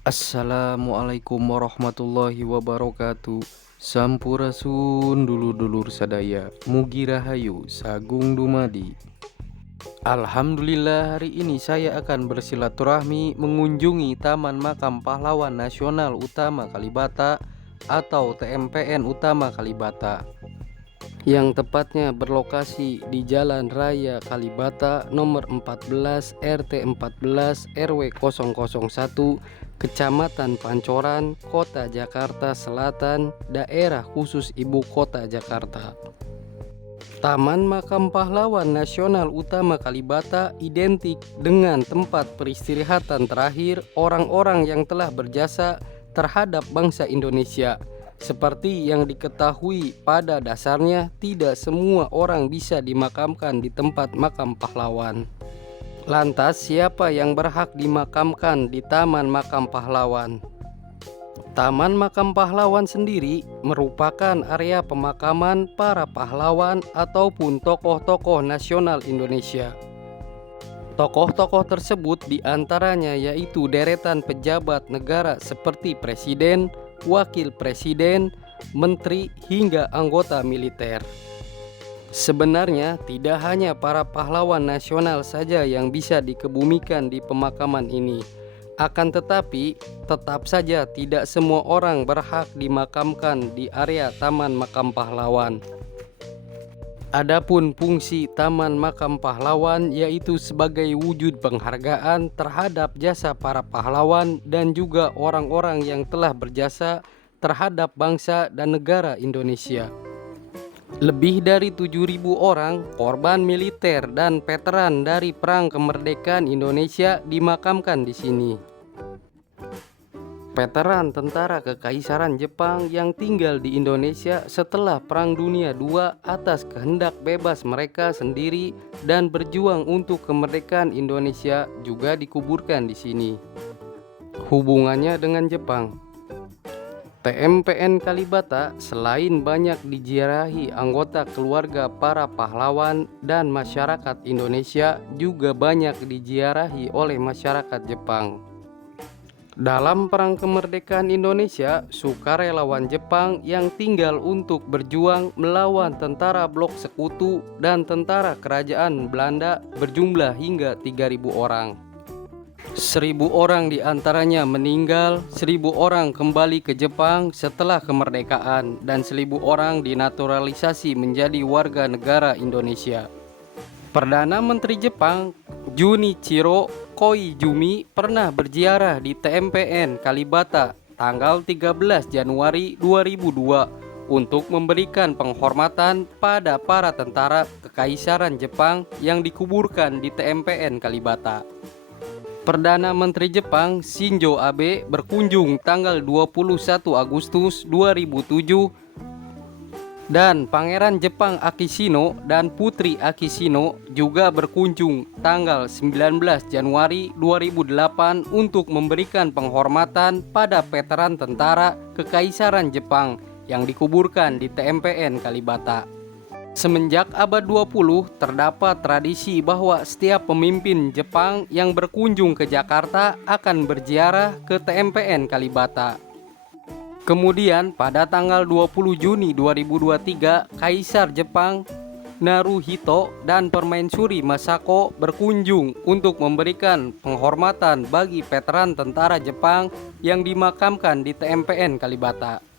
Assalamualaikum warahmatullahi wabarakatuh. Sampurasun dulur-dulur sadaya, mugi rahayu sagung dumadi. Alhamdulillah, hari ini saya akan bersilaturahmi mengunjungi Taman Makam Pahlawan Nasional Utama Kalibata atau TMPN Utama Kalibata, yang tepatnya berlokasi di Jalan Raya Kalibata nomor 14 RT 14 RW 001 Kecamatan Pancoran, Kota Jakarta Selatan, Daerah Khusus Ibu Kota Jakarta. Taman Makam Pahlawan Nasional Utama Kalibata identik dengan tempat peristirahatan terakhir orang-orang yang telah berjasa terhadap bangsa Indonesia. Seperti yang diketahui, pada dasarnya tidak semua orang bisa dimakamkan di tempat makam pahlawan. Lantas siapa yang berhak dimakamkan di Taman Makam Pahlawan? Taman Makam Pahlawan sendiri merupakan area pemakaman para pahlawan ataupun tokoh-tokoh nasional Indonesia. Tokoh-tokoh tersebut diantaranya yaitu deretan pejabat negara seperti presiden, wakil presiden, menteri, hingga anggota militer. Sebenarnya tidak hanya para pahlawan nasional saja yang bisa dikebumikan di pemakaman ini. Akan tetapi, tetap saja tidak semua orang berhak dimakamkan di area Taman Makam Pahlawan. Adapun fungsi Taman Makam Pahlawan yaitu sebagai wujud penghargaan terhadap jasa para pahlawan dan juga orang-orang yang telah berjasa terhadap bangsa dan negara Indonesia. Lebih dari 7.000 orang korban militer dan veteran dari Perang Kemerdekaan Indonesia dimakamkan di sini. Veteran tentara Kekaisaran Jepang yang tinggal di Indonesia setelah Perang Dunia II atas kehendak bebas mereka sendiri dan berjuang untuk kemerdekaan Indonesia juga dikuburkan di sini. Hubungannya dengan Jepang. TMPN Kalibata selain banyak diziarahi anggota keluarga para pahlawan dan masyarakat Indonesia, juga banyak diziarahi oleh masyarakat Jepang. Dalam Perang Kemerdekaan Indonesia, sukarelawan Jepang yang tinggal untuk berjuang melawan tentara blok sekutu dan tentara kerajaan Belanda berjumlah hingga 3.000 orang. 1.000 orang diantaranya meninggal, 1.000 orang kembali ke Jepang setelah kemerdekaan, dan 1.000 orang dinaturalisasi menjadi warga negara Indonesia. Perdana Menteri Jepang Junichiro Koizumi pernah berziarah di TMPN Kalibata tanggal 13 Januari 2002 untuk memberikan penghormatan pada para tentara Kekaisaran Jepang yang dikuburkan di TMPN Kalibata. Perdana Menteri Jepang Shinzo Abe berkunjung tanggal 21 Agustus 2007 dan Pangeran Jepang Akishino dan Putri Akishino juga berkunjung tanggal 19 Januari 2008 untuk memberikan penghormatan pada veteran tentara Kekaisaran Jepang yang dikuburkan di TMPN Kalibata. Semenjak abad 20 terdapat tradisi bahwa setiap pemimpin Jepang yang berkunjung ke Jakarta akan berziarah ke TMPN Kalibata. Kemudian pada tanggal 20 Juni 2023, Kaisar Jepang Naruhito dan Permaisuri Masako berkunjung untuk memberikan penghormatan bagi veteran tentara Jepang yang dimakamkan di TMPN Kalibata.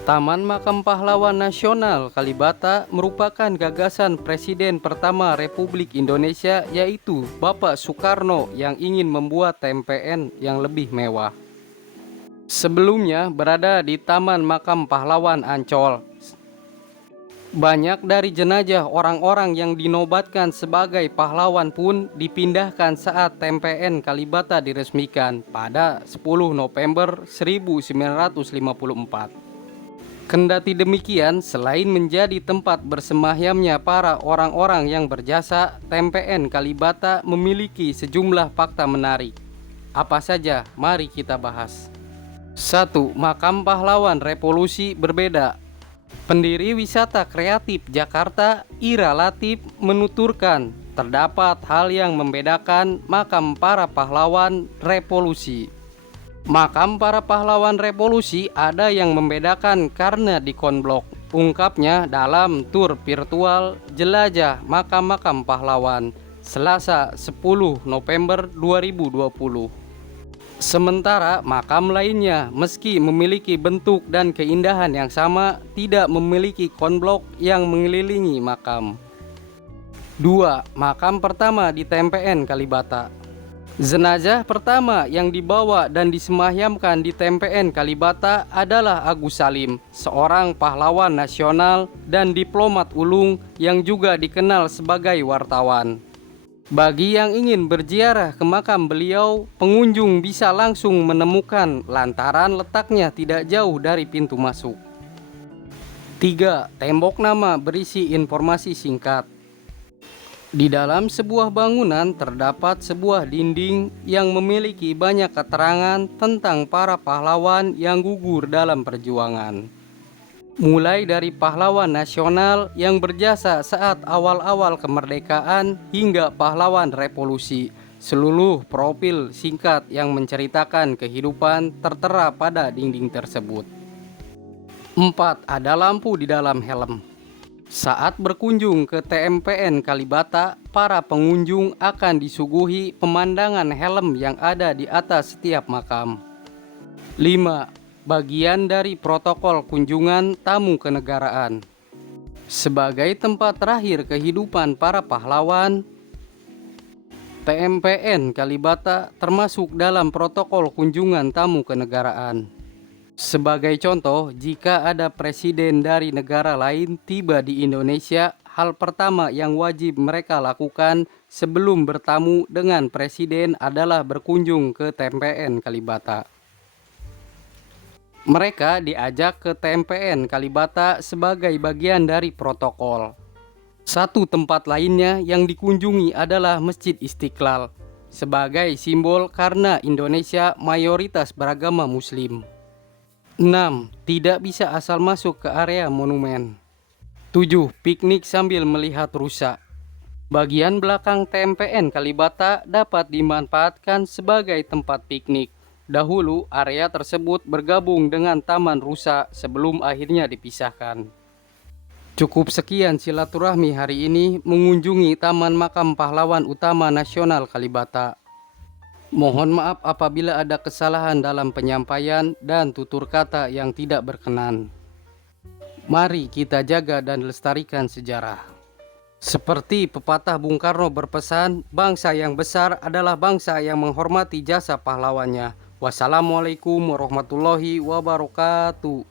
Taman Makam Pahlawan Nasional Kalibata merupakan gagasan Presiden pertama Republik Indonesia, yaitu Bapak Soekarno, yang ingin membuat TMPN yang lebih mewah. Sebelumnya berada di Taman Makam Pahlawan Ancol. Banyak dari jenazah orang-orang yang dinobatkan sebagai pahlawan pun dipindahkan saat TMPN Kalibata diresmikan pada 10 November 1954. Kendati demikian, selain menjadi tempat bersemayamnya para orang-orang yang berjasa, TMPN Kalibata memiliki sejumlah fakta menarik. Apa saja? Mari kita bahas. 1. Makam pahlawan revolusi berbeda. Pendiri Wisata Kreatif Jakarta, Ira Latif, menuturkan terdapat hal yang membedakan makam para pahlawan revolusi. Makam para pahlawan revolusi ada yang membedakan karena dikonblok, ungkapnya dalam tur virtual Jelajah Makam-Makam Pahlawan, Selasa 10 November 2020. Sementara makam lainnya meski memiliki bentuk dan keindahan yang sama, tidak memiliki konblok yang mengelilingi makam. 2. Makam pertama di TMPN Kalibata. Jenazah pertama yang dibawa dan disemayamkan di TMPN Kalibata adalah Agus Salim, seorang pahlawan nasional dan diplomat ulung yang juga dikenal sebagai wartawan. Bagi yang ingin berziarah ke makam beliau, pengunjung bisa langsung menemukan lantaran letaknya tidak jauh dari pintu masuk. 3. Tembok nama berisi informasi singkat. Di dalam sebuah bangunan terdapat sebuah dinding yang memiliki banyak keterangan tentang para pahlawan yang gugur dalam perjuangan. Mulai dari pahlawan nasional yang berjasa saat awal-awal kemerdekaan hingga pahlawan revolusi, seluruh profil singkat yang menceritakan kehidupan tertera pada dinding tersebut. 4. Ada lampu di dalam helm. Saat berkunjung ke TMPN Kalibata, para pengunjung akan disuguhi pemandangan helm yang ada di atas setiap makam. 5. Bagian dari protokol kunjungan tamu kenegaraan. Sebagai tempat terakhir kehidupan para pahlawan, TMPN Kalibata termasuk dalam protokol kunjungan tamu kenegaraan. Sebagai contoh, jika ada presiden dari negara lain tiba di Indonesia, hal pertama yang wajib mereka lakukan sebelum bertamu dengan presiden adalah berkunjung ke TMPN Kalibata. Mereka diajak ke TMPN Kalibata sebagai bagian dari protokol. Satu tempat lainnya yang dikunjungi adalah Masjid Istiqlal, sebagai simbol karena Indonesia mayoritas beragama Muslim. 6. Tidak bisa asal masuk ke area monumen. 7. Piknik sambil melihat rusa. Bagian belakang TMPN Kalibata dapat dimanfaatkan sebagai tempat piknik. Dahulu area tersebut bergabung dengan Taman Rusa sebelum akhirnya dipisahkan. Cukup sekian silaturahmi hari ini mengunjungi Taman Makam Pahlawan Utama Nasional Kalibata. Mohon maaf apabila ada kesalahan dalam penyampaian dan tutur kata yang tidak berkenan. Mari kita jaga dan lestarikan sejarah. Seperti pepatah Bung Karno berpesan, bangsa yang besar adalah bangsa yang menghormati jasa pahlawannya. Wassalamualaikum warahmatullahi wabarakatuh.